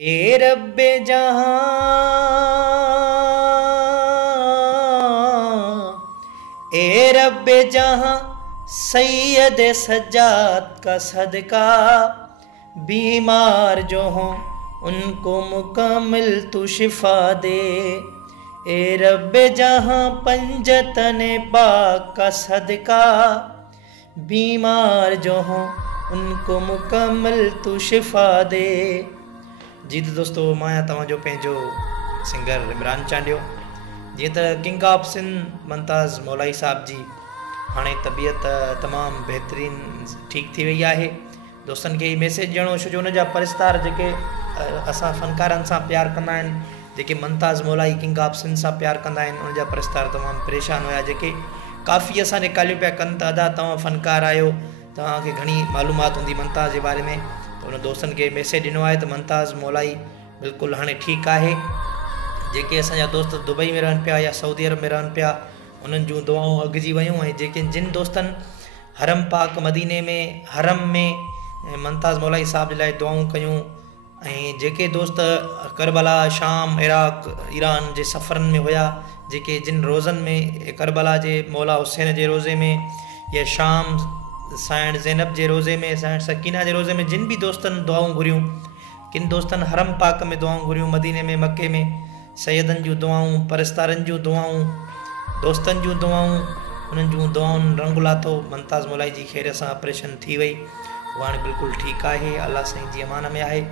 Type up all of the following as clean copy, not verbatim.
ए रब्बे जहां, ए रब्बे जहां, सैयद सज्जाद का सदका, बीमार जो हों उनको मुकम्मल तू शिफा दे। ए रब्बे जहां, पंजतन पाक का सदका, बीमार जो हों उनको मुकम्मल तू शिफा दे। जी तो दोस्तों, मां तव्हांजो पंहिंजो सिंगर इमरान चांडियो। जीअं त किंग ऑफ सिंध मुमताज़ मौलाई साहब जी हाणे तबीयत तमामु बहितरीनु ठीक थी वई आहे। दोस्तनि खे मैसेज ॾियणो छो जो हुन जा परिस्तार जेके असां फ़नकारनि सां प्यार कंदा आहिनि, जेके मुमताज़ मौलाई किंग ऑफ सिंध सां प्यार कंदा आहिनि, उन जा परिस्तार तमामु परेशान हुया, जेके काफ़ी असां निकालियूं पिया कनि त अदा तव्हां फ़नकार आहियो, तव्हांखे घणी मालूमात हूंदी मुमताज़ जे बारे में। त उन दोस्तनि खे मैसेज ॾिनो आहे त मुमताज़ मौलाई बिल्कुलु हाणे ठीकु आहे। जेके असांजा दोस्त दुबई में रहनि पिया या सऊदी अरब में रहनि पिया, उन्हनि जूं दुआऊं अॻिजी वियूं। ऐं जेके जिन दोस्तनि हरम पाक मदीने में हरम में मुमताज़ मौलाई साहब जे लाइ दुआऊं कयूं, ऐं जेके दोस्त करबला, शाम, इराक, ईरान जे सफ़रनि में हुया, जेके जिन रोज़नि में करबला जे मौला हुसैन जे रोज़े में या शाम साइण ज़ैनब जे रोज़े में, साइण सकीना जे रोज़े में जिन भी दोस्तनि दुआऊं घुरियूं, किन दोस्तनि हरम पाक में दुआऊं घुरियूं, मदीने में, मके में, सैयदनि जूं दुआऊं, परस्तारनि जूं दुआऊं, दोस्तनि जूं दुआऊं, उन्हनि जूं दुआउनि रंग लाथो। मुमताज़ मौलाई जी खैर सां ऑपरेशन थी वई, उहा हाणे बिल्कुलु ठीकु आहे, अल्लाह साईं जी अमान में आहे।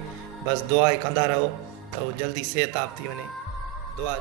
बसि दुआ कंदा रहो त उहो जल्दी सेहताब थी वञे। दुआ